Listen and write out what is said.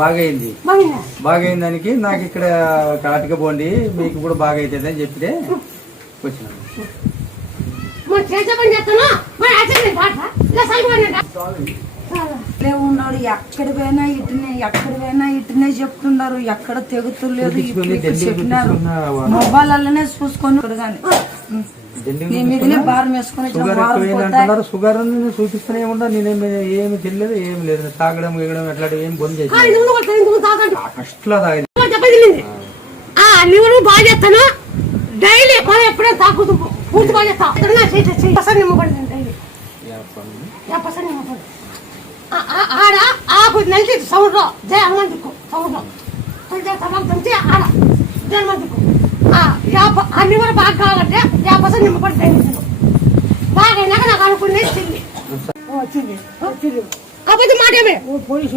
బాగైంది బాగైంది దానికి నాకు ఇక్కడ కాటిక పోండి మీకు కూడా బాగా అవుతుంది అని చెప్తే వచ్చినాను. ఉన్నాడు ఎక్కడ పోయినా ఇటునే చెప్తున్నారు. ఎక్కడ తెగుతులేదు. చెప్పినారు మొబైల్ అల్లనే చూసుకొని కానీ షుగర్ చూపిస్తూనే ఉంటా. నేనేమి ఏమి తెలియదు ఏమి లేదు. తాగడం గిగడం అట్లాంటి ఏం బంద్ చేసి అట్లా తాగేది. బాగా చేస్తాను డైలీ ఎప్పుడైనా తాగుతూ పూర్తి బాగా చేస్తాను. నిమ్మపడింది డైలీ ఆడ ఆకు నలిచి సౌండ్లో జయ హనుమాన్ దిక్కు సౌండ్లో ఆడ జయ హనుమాన్ దిక్కు అన్ని కూడా బాగా కావాలంటే 50% నిమ్మపడి డైలీ బాగా అయినాక నాకు అనుకునేది తిండి. కాకపోతే మాట ఏమే పోలీసు